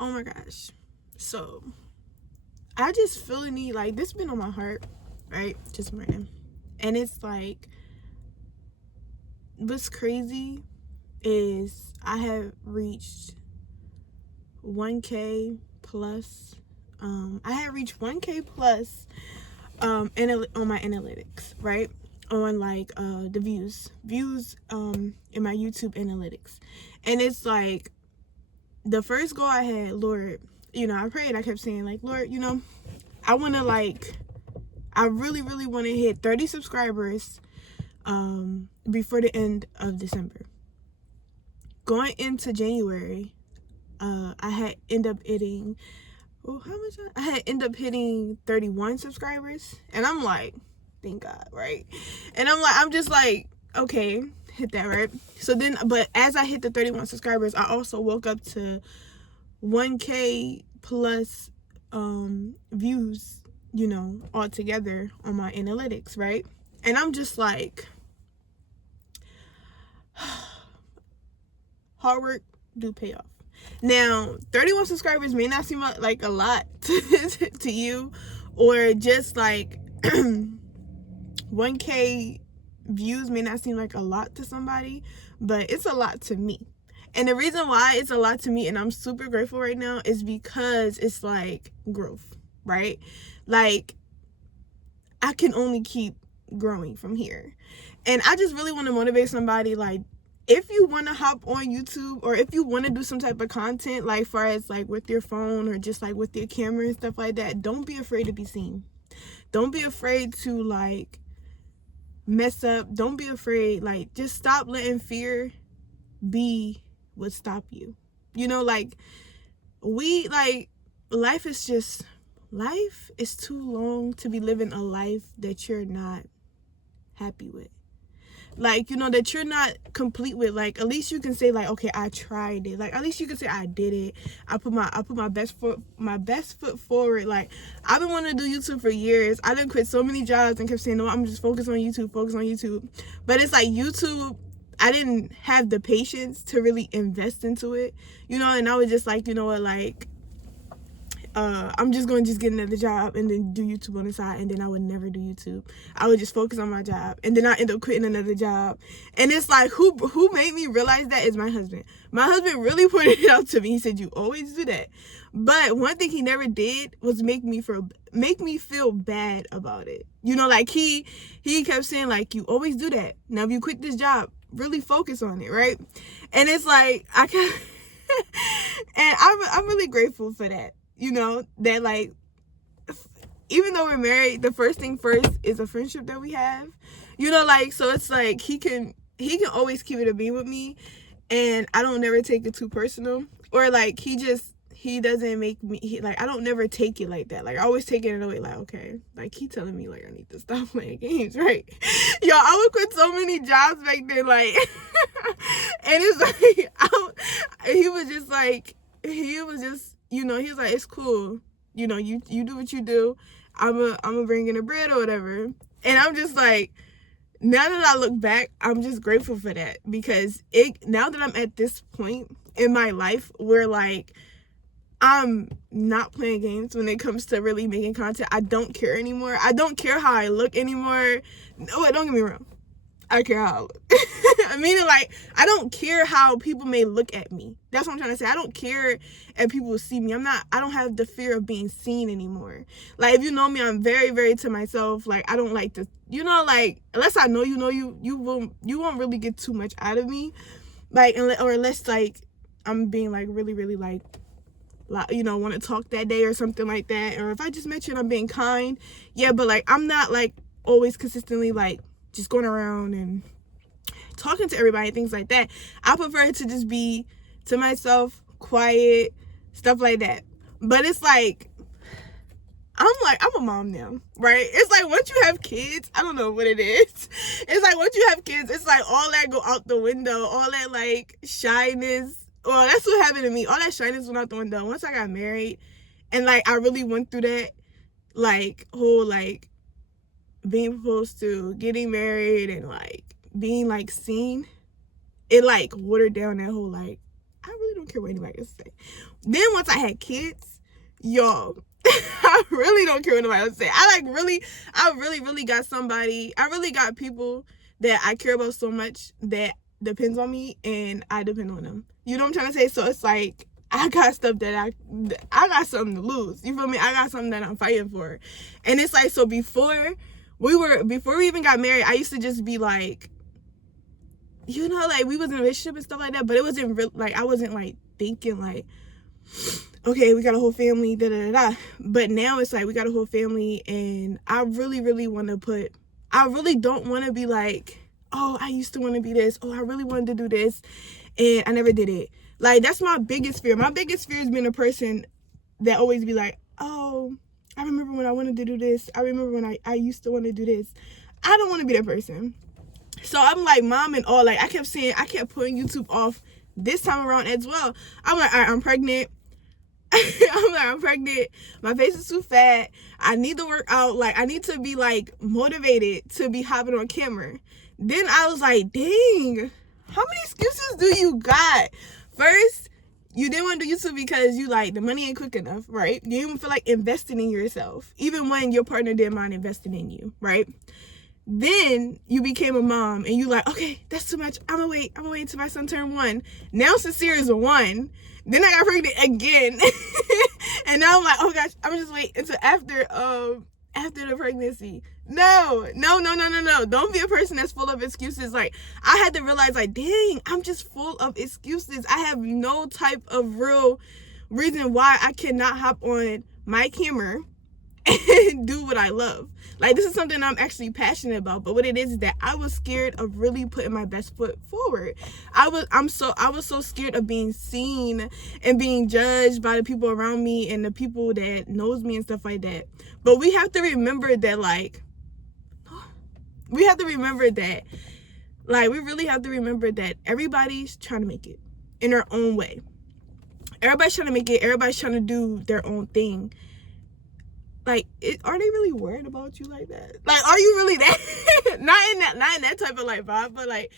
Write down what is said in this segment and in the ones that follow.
Oh my gosh. So, I just feel the need, like, this been on my heart, right? Just random. And it's like, what's crazy is I have reached 1K plus. I had reached 1K plus on my analytics, right? On like the views in my YouTube analytics. And it's like, the first goal I had, Lord, I prayed. I kept saying, like, Lord, I want to, like, I really, really want to hit 30 subscribers before the end of December. Going into January, I had end up hitting, I had end up hitting 31 subscribers. And I'm like, thank God, right? And I'm just like, okay, hit that, right? So then, but as I hit the 31 subscribers, I also woke up to 1K plus views, all together on my analytics, right? And I'm just like, hard work do pay off. Now, 31 subscribers may not seem like a lot to you, or just like 1K views may not seem like a lot to somebody, but it's a lot to me. And the reason why it's a lot to me, and I'm super grateful right now, is because it's like growth, right? Like, I can only keep growing from here. And I just really want to motivate somebody, like, if you want to hop on YouTube, or if you want to do some type of content, like far as like with your phone or just like with your camera and stuff like that, don't be afraid to be seen. Don't be afraid to like mess up. Don't be afraid. Like, just stop letting fear be what stop you. Like, life is too long to be living a life that you're not happy with. Like, that you're not complete with. Like, at least you can say, like, okay, I tried it. Like, at least you can say I did it. I put my best foot forward. Like, I've been wanting to do YouTube for years. I didn't quit so many jobs and kept saying, no, I'm just focused on YouTube. But it's like YouTube, I didn't have the patience to really invest into it, and I was just like, like, I'm just going to just get another job and then do YouTube on the side, and then I would never do YouTube. I would just focus on my job, and then I end up quitting another job. And it's like, who made me realize that is my husband. My husband really pointed it out to me. He said, you always do that. But one thing he never did was make me feel bad about it. Like, he kept saying, like, you always do that. Now, if you quit this job, really focus on it, right? And it's like, and I'm really grateful for that. That, like, even though we're married, the first thing first is a friendship that we have. Like, so it's like he can always keep it a beam with me, and I don't never take it too personal, or like he doesn't make me, like, I don't never take it like that. Like, I always take it in a way like, okay, like, he telling me, like, I need to stop playing games, right? Yo, I would quit so many jobs back then, like, and it's like, he was just he was like, it's cool, you do what you do. I'm bring in the bread or whatever. And I'm just like, now that I look back, I'm just grateful for that, because now that I'm at this point in my life where, like, I'm not playing games when it comes to really making content. I don't care anymore. I don't care how I look anymore. No, don't get me wrong. I care how I look. Meaning, like, I don't care how people may look at me. That's what I'm trying to say. I don't care if people see me. I don't have the fear of being seen anymore. Like, if you know me, I'm very, very to myself. Like, I don't like to, like, unless I know you won't really get too much out of me. Like, or unless, like, I'm being, like, really, really, like, want to talk that day or something like that. Or if I just met you and I'm being kind. Yeah, but, like, I'm not, like, always consistently, like, just going around and talking to everybody and things like that. I prefer to just be to myself, quiet, stuff like that. But it's like, I'm a mom now, right? It's like, once you have kids, I don't know what it is. It's like, once you have kids, it's like all that go out the window, all that, like, shyness. Well, that's what happened to me. All that shyness went out the window once I got married. And, like, I really went through that, like, whole, like, being proposed to, getting married, and, like, being, like, seen. It, like, watered down that whole, like, I really don't care what anybody else say. Then once I had kids, yo, I really don't care what anybody else say. I really got somebody. I really got people that I care about so much that depends on me, and I depend on them. You know what I'm trying to say? So it's like, I got stuff that I got something to lose. You feel me? I got something that I'm fighting for. And it's like, so before we even got married, I used to just be like, you know, like, we was in a relationship and stuff like that, but it wasn't real, like, I wasn't like thinking like, okay, we got a whole family, da da da da. But now it's like, we got a whole family, and I really want to I really don't want to be like, oh, I used to want to be this, oh, I really wanted to do this, and I never did it. Like, that's my biggest fear. My biggest fear is being a person that always be like, oh, I remember when I wanted to do this. I remember when I used to want to do this. I don't want to be that person. So I'm like, mom and all, like, I kept putting YouTube off this time around as well. I'm like, all right, I'm pregnant. I'm pregnant. My face is too fat. I need to work out. Like, I need to be, like, motivated to be hopping on camera. Then I was like, dang, how many excuses do you got? First, you didn't want to do YouTube because you like, the money ain't quick enough, right? You didn't feel like investing in yourself, even when your partner didn't mind investing in you, right? Then you became a mom, and you like, okay, that's too much. I'm gonna wait until my son turn 1. Now Sincere is 1. Then I got pregnant again. And now I'm like, oh gosh, I'm just wait until after the pregnancy. No. Don't be a person that's full of excuses. Like, I had to realize, like, dang, I'm just full of excuses. I have no type of real reason why I cannot hop on my camera and do what I love. Like, this is something I'm actually passionate about, but what it is that I was scared of really putting my best foot forward. I was so scared of being seen and being judged by the people around me and the people that knows me and stuff like that. But we have to remember that, like, we really have to remember that everybody's trying to make it in their own way. Everybody's trying to make it. Everybody's trying to do their own thing. Like, are they really worried about you like that? Like, are you really that? not in that type of, like, vibe, but, like,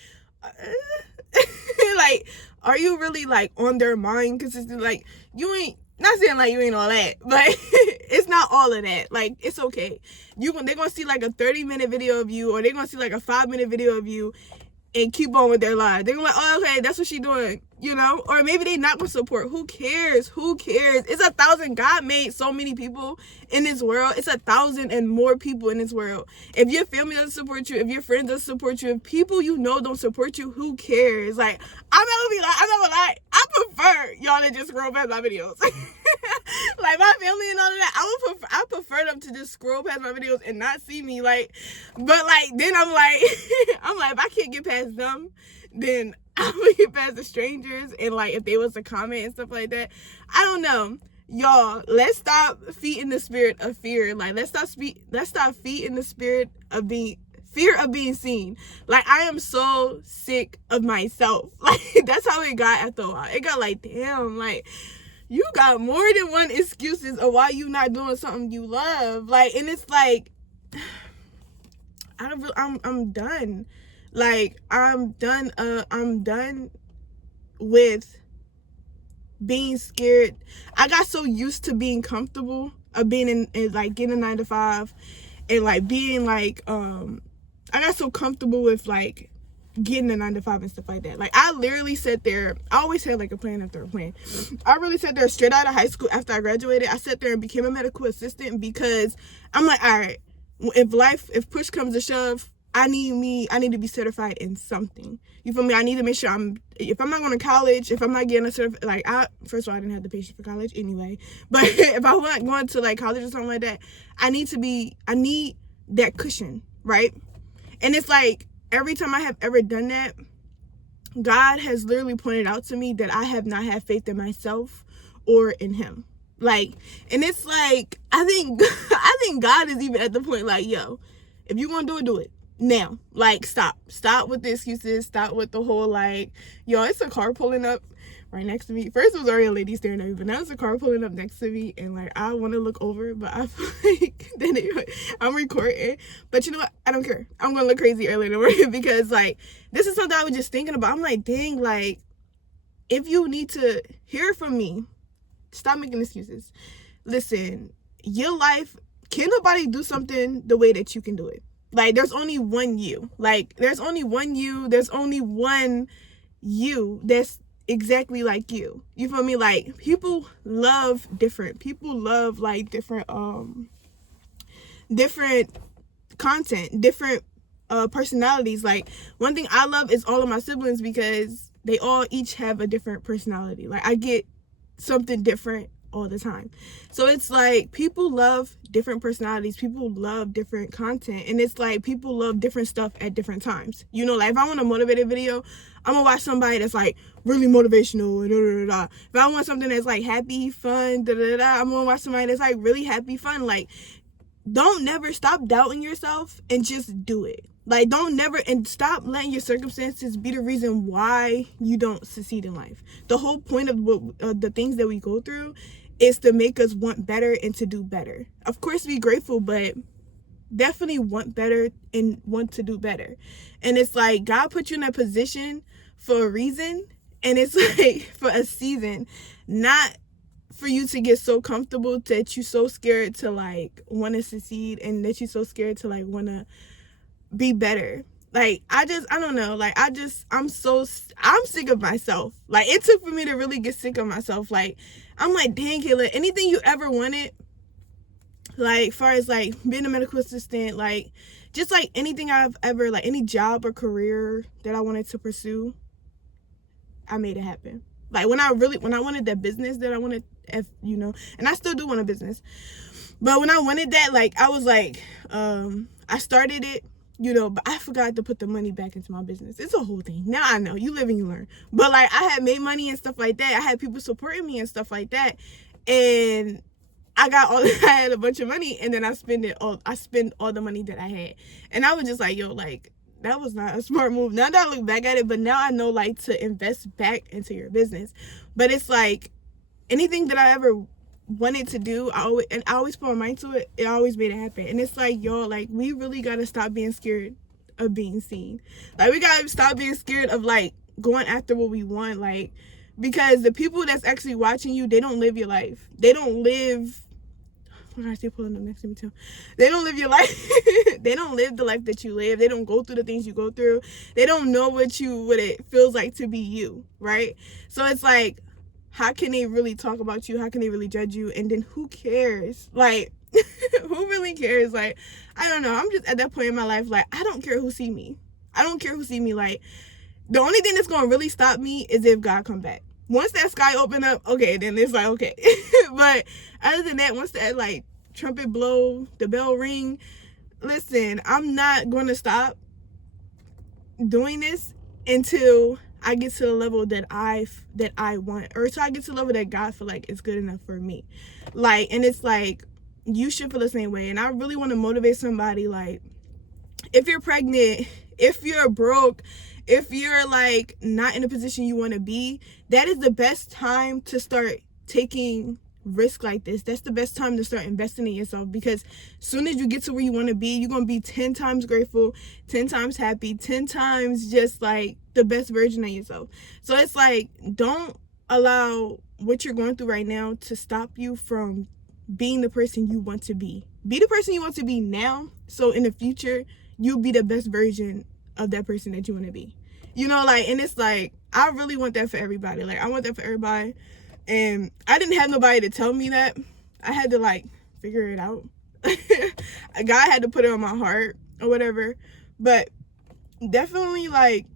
like, are you really, like, on their mind? Because it's like, you ain't, not saying like you ain't all that, but it's not all of that. Like, it's okay. They're gonna see like a 30-minute video of you, or they're gonna see like a 5-minute video of you, and keep on with their lives. They're gonna be like, oh, okay, that's what she's doing, you know? Or maybe they not gonna support. Who cares? It's 1,000. God made so many people in this world. It's 1,000 and more people in this world. If your family doesn't support you, if your friends doesn't support you, if people you know don't support you, who cares? Like, I'm not gonna lie, I prefer y'all to just scroll past my videos. Like, my family and all of that, I prefer them to just scroll past my videos and not see me. Like, but like, then I'm like, if I can't get past them, then I'm gonna get past the strangers. And like, if they was to comment and stuff like that, I don't know. Y'all, let's stop feeding the spirit of fear. Like, let's stop feeding the spirit of fear of being seen. Like, I am so sick of myself. Like, that's how it got after a while. It got like, damn, like, you got more than one excuses of why you not doing something you love. Like, and it's like, I'm done. Like, I'm done with being scared. I got so used to being comfortable of being in like getting a 9-to-5 and like being like I got so comfortable with like getting a 9-to-5 and stuff like that. Like, I literally sat there. I always had like a plan after a plan. I really sat there straight out of high school after I graduated. I sat there and became a medical assistant because I'm like, all right, if push comes to shove, I need to be certified in something. You feel me? I need to make sure if I'm not going to college, if I'm not getting a certificate, like, first of all, I didn't have the patience for college anyway, but if I wasn't going to like college or something like that, I need that cushion, right? And it's like, every time I have ever done that, God has literally pointed out to me that I have not had faith in myself or in him. Like, and it's like, I think God is even at the point like, yo, if you want to do it now. Like, stop with the excuses. Stop with the whole like, yo, it's a car pulling up right next to me. First it was already a lady staring at me, but now it's a car pulling up next to me, and like, I want to look over, but I feel like then I'm recording. But you know what? I don't care. I'm gonna look crazy early in the morning because like, this is something I was just thinking about. I'm like, dang, like, if you need to hear from me, stop making excuses. Listen, your life, can nobody do something the way that you can do it. Like, there's only one you. Like, there's only one you. There's only one you that's exactly like you. You feel me? Like, people love different. People love, like, different content, different personalities. Like, one thing I love is all of my siblings because they all each have a different personality. Like, I get something different all the time. So it's like people love different personalities, people love different content, and it's like people love different stuff at different times. You know, like if I want a motivated video, I'm gonna watch somebody that's like really motivational and da, da, da, da. If I want something that's like happy, fun, da, da, da, I'm gonna watch somebody that's like really happy, fun. Like, don't never stop doubting yourself and just do it. Like, don't never, and stop letting your circumstances be the reason why you don't succeed in life. The whole point of the things that we go through is to make us want better and to do better. Of course, be grateful, but definitely want better and want to do better. And it's like God put you in that position for a reason, and it's like for a season, not for you to get so comfortable that you're so scared to like want to succeed, and that you're so scared to like want to be better. Like, I don't know. Like, I'm sick of myself. Like, it took for me to really get sick of myself. Like, I'm like, dang, Kayla, anything you ever wanted, like, far as like being a medical assistant, like, just like anything I've ever, like, any job or career that I wanted to pursue, I made it happen. Like, when I wanted that business that I wanted, you know, and I still do want a business, but when I wanted that, like, I was like, I started it, you know, but I forgot to put the money back into my business. It's a whole thing. Now I know, you live and you learn. But like, I had made money and stuff like that. I had people supporting me and stuff like that, and I had a bunch of money, and then I spent all the money that I had, and I was just like, yo, like, that was not a smart move. Now that I look back at it, but now I know, like, to invest back into your business. But it's like, anything that I ever wanted to do, I always put my mind to it, it always made it happen. And it's like, y'all, like, we really gotta stop being scared of being seen. Like, we gotta stop being scared of like going after what we want. Like, because the people that's actually watching you, they don't live your life. They don't live, what did I say, pulling up next to me too? They don't live your life. They don't live the life that you live. They don't go through the things you go through. They don't know what it feels like to be you, right? So it's like, how can they really talk about you? How can they really judge you? And then who cares? Like, who really cares? Like, I don't know. I'm just at that point in my life, like, I don't care who see me. I don't care who see me. Like, the only thing that's going to really stop me is if God come back. Once that sky open up, okay, then it's like, okay. But other than that, once that, like, trumpet blow, the bell ring, listen, I'm not going to stop doing this until I get to the level that I want, or until I get to the level that God feel like it's good enough for me. Like, and it's like, you should feel the same way. And I really want to motivate somebody, like, if you're pregnant, if you're broke, if you're like not in a position you want to be, that is the best time to start taking risk like this. That's the best time to start investing in yourself, because as soon as you get to where you want to be, you're going to be 10 times grateful, 10 times happy, 10 times just like the best version of yourself. So it's like, don't allow what you're going through right now to stop you from being the person you want to be. Be the person you want to be now, so in the future you'll be the best version of that person that you want to be. You know, like, and it's like, I really want that for everybody. Like, I want that for everybody. And I didn't have nobody to tell me that. I had to like figure it out. God had to put it on my heart or whatever. But definitely, like,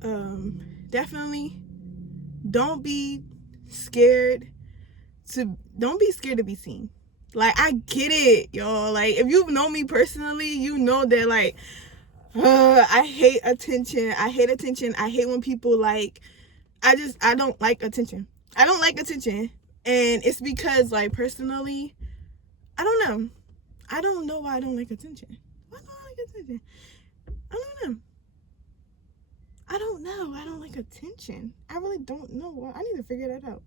definitely don't be scared to be seen. Like, I get it, y'all. Like, if you've known me personally, you know that, like, I hate attention. I hate when people, like, I don't like attention. I don't like attention. And it's because, like, personally, I don't know. I don't know why I don't like attention. Why don't I like attention? I don't know. I don't like attention. I really don't know why. I need to figure that out.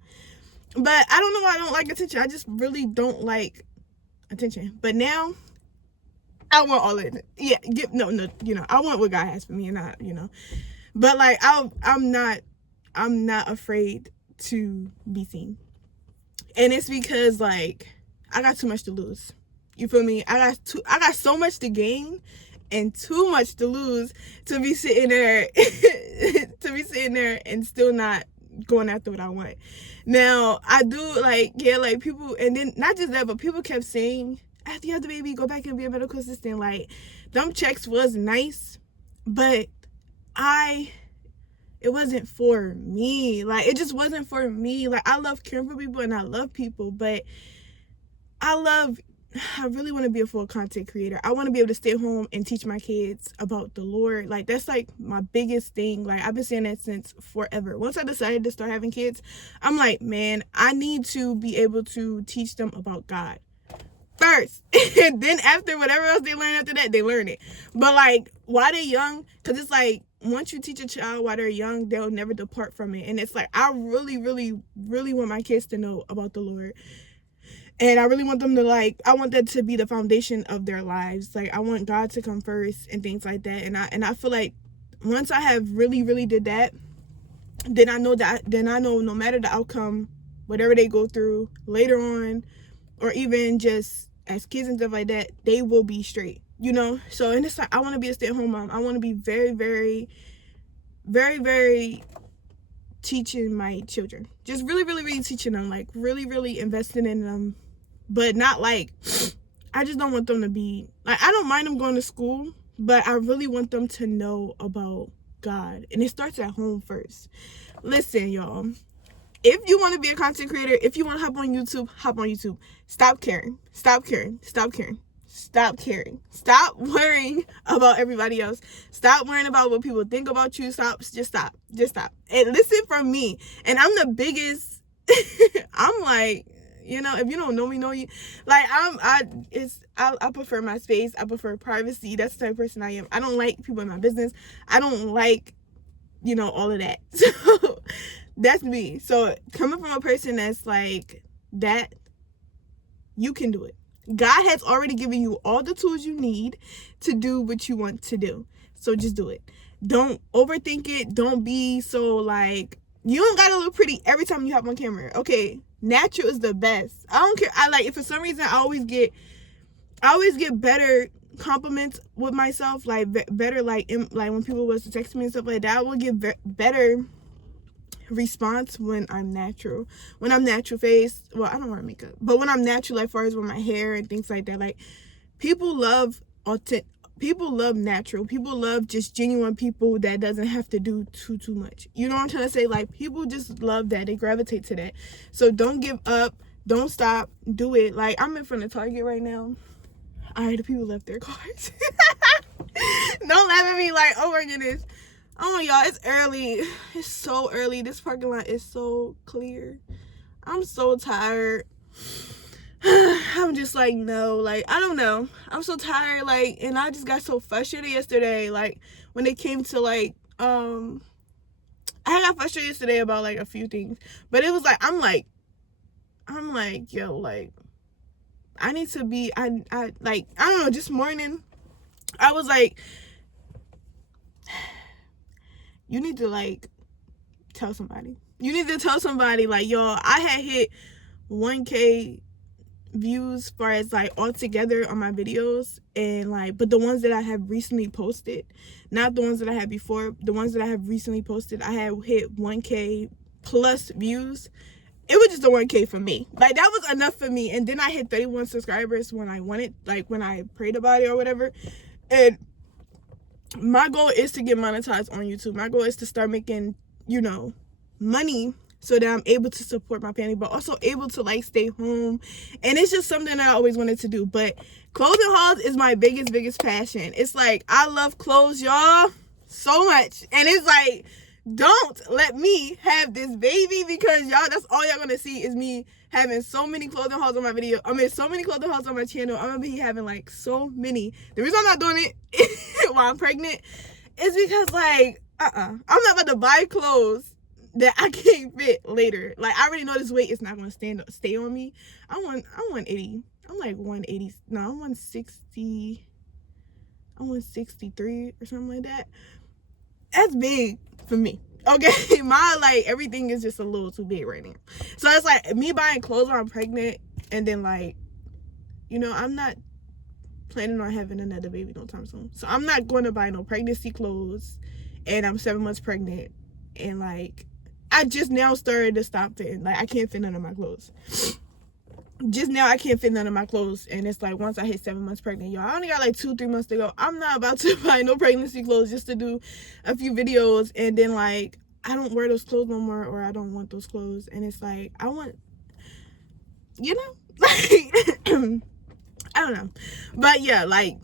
But I don't know why I don't like attention. I just really don't like attention. But now, I want all of it. Yeah, no, you know, I want what God has for me, and not, you know. But like, I'm not I'm not afraid to be seen. And it's because, like, I got too much to lose. You feel me? I got so much to gain and too much to lose to be sitting there and still not going after what I want. Now, I do, like, yeah, like, people, and then not just that, but people kept saying, after you have the baby, go back and be a medical assistant. Like, them checks was nice, but it wasn't for me. Like, it just wasn't for me. Like, I love caring for people and I love people, but I really want to be a full content creator. I want to be able to stay home and teach my kids about the Lord. Like, that's like my biggest thing. Like, I've been saying that since forever. Once I decided to start having kids, I'm like, man, I need to be able to teach them about God first. And then after, whatever else they learn after that, they learn it. But, like, while they're young, because it's like, once you teach a child while they're young, they'll never depart from it. And it's like, I really, really, really want my kids to know about the Lord. And I really want them to, like, I want that to be the foundation of their lives. Like, I want God to come first and things like that. And I feel like once I have really, really did that, then I know no matter the outcome, whatever they go through later on, or even just as kids and stuff like that, they will be straight, you know? So, and it's like, I want to be a stay-at-home mom. I want to be very, very, very, very teaching my children. Just really, really, really teaching them. Like, really, really investing in them. But not like, I just don't want them to be, like, I don't mind them going to school, but I really want them to know about God. And it starts at home first. Listen, y'all. If you want to be a content creator, if you want to hop on YouTube, hop on YouTube. Stop caring. Stop caring. Stop caring. Stop caring. Stop worrying about everybody else. Stop worrying about what people think about you. Just stop. And listen from me. And I'm the biggest, I'm like, you know, if you don't know me, know you. Like, I prefer my space. I prefer privacy. That's the type of person I am. I don't like people in my business. I don't like, you know, all of that. So that's me. So coming from a person that's like that, you can do it. God has already given you all the tools you need to do what you want to do. So just do it. Don't overthink it. Don't be so like, you don't gotta look pretty every time you hop on camera. Okay, natural is the best. I don't care. I like, if for some reason I always get better compliments with myself, like better, like when people was to text me and stuff like that, I will get better response when I'm natural. When I'm natural face, well, I don't wear makeup, but when I'm natural, like far as with my hair and things like that, like people love natural. People love just genuine people that doesn't have to do too much. You know what I'm trying to say? Like, people just love that. They gravitate to that. So don't give up. Don't stop. Do it. Like, I'm in front of Target right now. All right, the people left their cars. Don't laugh at me like, oh my goodness. Oh, y'all, it's early. It's so early. This parking lot is so clear. I'm so tired. I'm just like, no, like, I don't know. I'm so tired, like, and I just got so frustrated yesterday, like, when it came to, like, I got frustrated yesterday about, like, a few things, but it was, like, I'm like, yo, like, I need to be, I like, I don't know, this morning, I was like, you need to, like, tell somebody. You need to tell somebody, like, y'all, I had hit 1K views far as like all together on my videos, and like, but the ones that I have recently posted, not the ones that I had before, the ones that I have recently posted, I had hit 1K plus views. It was just a 1K for me. Like, that was enough for me. And then I hit 31 subscribers when I wanted, like, when I prayed about it or whatever. And my goal is to get monetized on YouTube. My goal is to start making, you know, money, so that I'm able to support my family, but also able to, like, stay home. And it's just something that I always wanted to do. But clothing hauls is my biggest passion. It's like, I love clothes, y'all, so much. And it's like, don't let me have this baby, because y'all, that's all y'all gonna see is me having so many clothing hauls on my video. I mean, so many clothing hauls on my channel. I'm gonna be having, like, so many. The reason I'm not doing it while I'm pregnant is because, like, I'm not about to buy clothes that I can't fit later. Like, I already know this weight is not gonna stay on me. I'm 180. I'm like 180. No, I'm 160. I'm 163 or something like that. That's big for me. Okay, my like everything is just a little too big right now. So it's like me buying clothes when I'm pregnant, and then like, you know, I'm not planning on having another baby no time soon. So I'm not going to buy no pregnancy clothes, and I'm 7 months pregnant, and like I just now started to stop fitting. Like I can't fit none of my clothes. Just now I can't fit none of my clothes, and it's like once I hit 7 months pregnant, y'all, I only got like 2-3 months to go. I'm not about to buy no pregnancy clothes just to do a few videos, and then like I don't wear those clothes no more, or I don't want those clothes. And it's like I want, you know, like I don't know. But yeah, like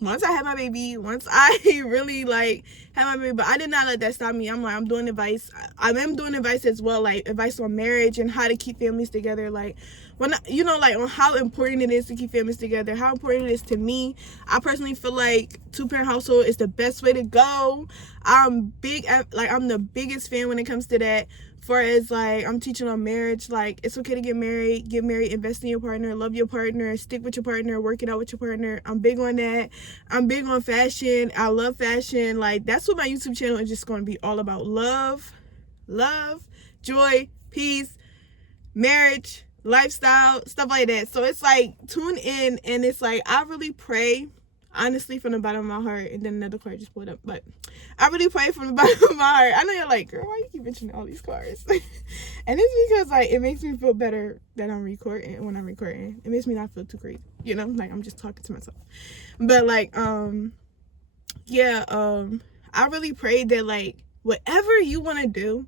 once I had my baby, once I really like had my baby, but I did not let that stop me. I'm like, I'm doing advice. I am doing advice as well, like advice on marriage and how to keep families together. Like when, you know, like on how important it is to keep families together, how important it is to me. I personally feel like 2-parent household is the best way to go. I'm the biggest fan when it comes to that. For as like I'm teaching on marriage, like it's okay to get married, invest in your partner, love your partner, stick with your partner, work it out with your partner. I'm big on that. I'm big on fashion. I love fashion. Like that's what my YouTube channel is just going to be all about. Love, joy, peace, marriage, lifestyle, stuff like that. So it's like tune in, and it's like I really pray, honestly, from the bottom of my heart. And then another car just pulled up, but I really pray from the bottom of my heart. I know you're like, girl, why you keep mentioning all these cars? And it's because like it makes me feel better that I'm recording. When I'm recording, it makes me not feel too crazy, you know, like I'm just talking to myself. But like yeah, I really pray that like whatever you want to do,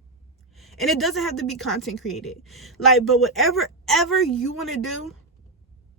and it doesn't have to be content created, like, but whatever you want to do,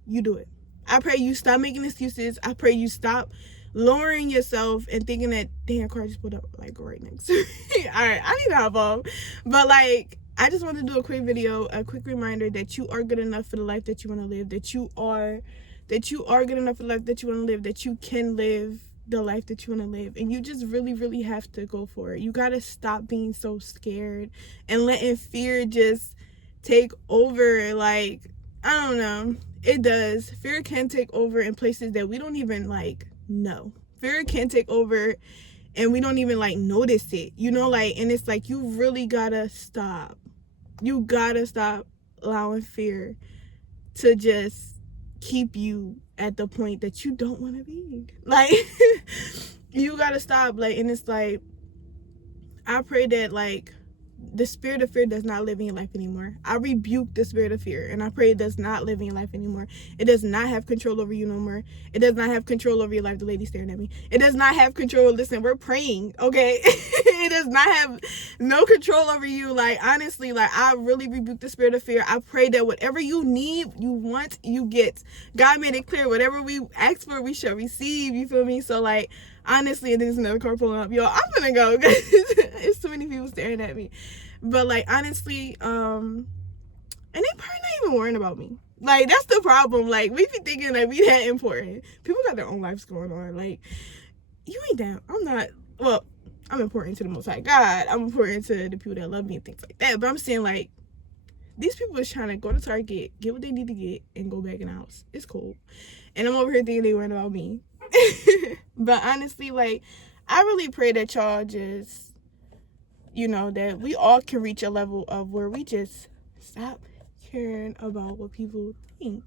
you do it. I pray you stop making excuses. I pray you stop lowering yourself and thinking that, damn, car just pulled up like right next to me. All right, I need to hop off. But like, I just want to do a quick video, a quick reminder that you are good enough for the life that you want to live, that you are good enough for the life that you want to live, that you can live the life that you want to live. And you just really have to go for it. You got to stop being so scared and letting fear just take over. Like, I don't know. It does. Fear can take over in places that we don't even like know. Fear can take over and we don't even like notice it, you know, like, and it's like you really gotta stop. You gotta stop allowing fear to just keep you at the point that you don't want to be. Like you gotta stop. Like, and it's like I pray that like the spirit of fear does not live in your life anymore. I rebuke the spirit of fear, and I pray it does not live in your life anymore. It does not have control over you no more. It does not have control over your life. The lady staring at me. It does not have control. Listen, we're praying, okay? It does not have no control over you. Like, honestly, like, I really rebuke the spirit of fear. I pray that whatever you need, you want, you get. God made it clear, whatever we ask for, we shall receive. You feel me? So, like, honestly, and there's another car pulling up. Yo, I'm gonna go. It's too many people staring at me. But like, honestly, and they probably not even worrying about me. Like, that's the problem. Like, we be thinking like we that important. People got their own lives going on. Like, you ain't that. I'm not. Well, I'm important to the Most High God. I'm important to the people that love me and things like that. But I'm saying, like, these people is trying to go to Target, get what they need to get, and go back in the house. It's cool. And I'm over here thinking they worrying about me. But honestly, like, I really pray that y'all just, you know, that we all can reach a level of where we just stop caring about what people think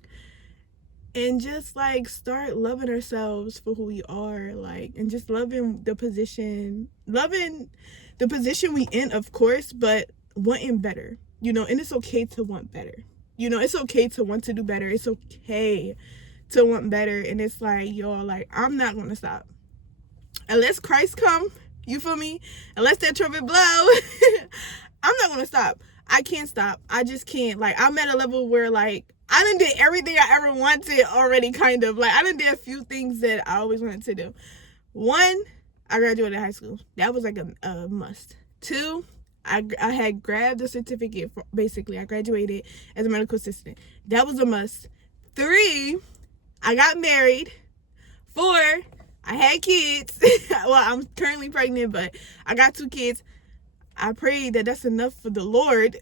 and just like start loving ourselves for who we are, like, and just loving the position we in, of course, but wanting better, you know. And it's okay to want better, you know. It's okay to want to do better. It's okay to want better. And it's like, y'all, like, I'm not gonna stop unless Christ come. You feel me? Unless that trumpet blow, I'm not gonna stop. I can't stop. I just can't. Like, I'm at a level where, like, I done did everything I ever wanted already, kind of. Like, I done did a few things that I always wanted to do. 1, I graduated high school. That was like a must. 2, I had grabbed the certificate. Basically, I graduated as a medical assistant. That was a must. 3, I got married. 4, I had kids. Well, I'm currently pregnant, but I got 2 kids. I pray that that's enough for the Lord.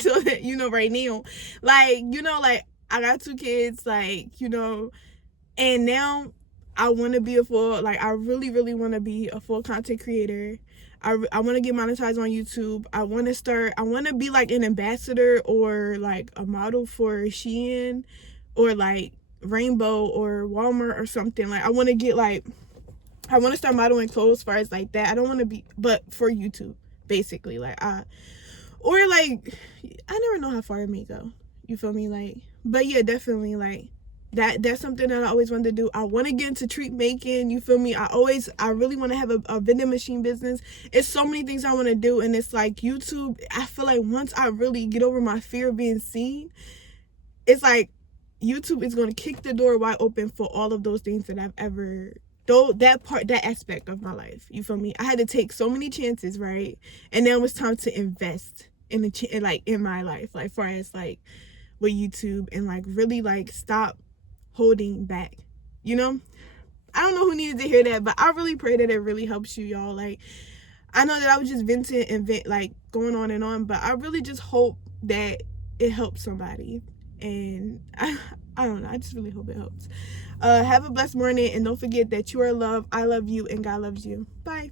So that, you know, right now, like, you know, like, I got 2 kids, like, you know, and now I want to be I really want to be a full content creator. I want to get monetized on YouTube. I want to be like an ambassador or like a model for Shein or like Rainbow or Walmart or something. Like I want to start modeling clothes as far as like that. I don't want to be, but for YouTube, basically. Like or like, I never know how far it may go. You feel me? Like, but yeah, definitely like that's something that I always wanted to do. I want to get into treat making. You feel me? I really want to have a vending machine business. It's so many things I want to do, and it's like YouTube. I feel like once I really get over my fear of being seen, it's like YouTube is going to kick the door wide open for all of those things that I've ever, that aspect of my life. You feel me? I had to take so many chances, right? And now it's time to invest in my life, like far as like with YouTube, and like really like stop holding back, you know. I don't know who needed to hear that, but I really pray that it really helps you, y'all. Like, I know that I was just venting and like going on and on, but I really just hope that it helps somebody. And I don't know, I just really hope it helps. Have a blessed morning, and don't forget that you are loved, I love you, and God loves you. Bye.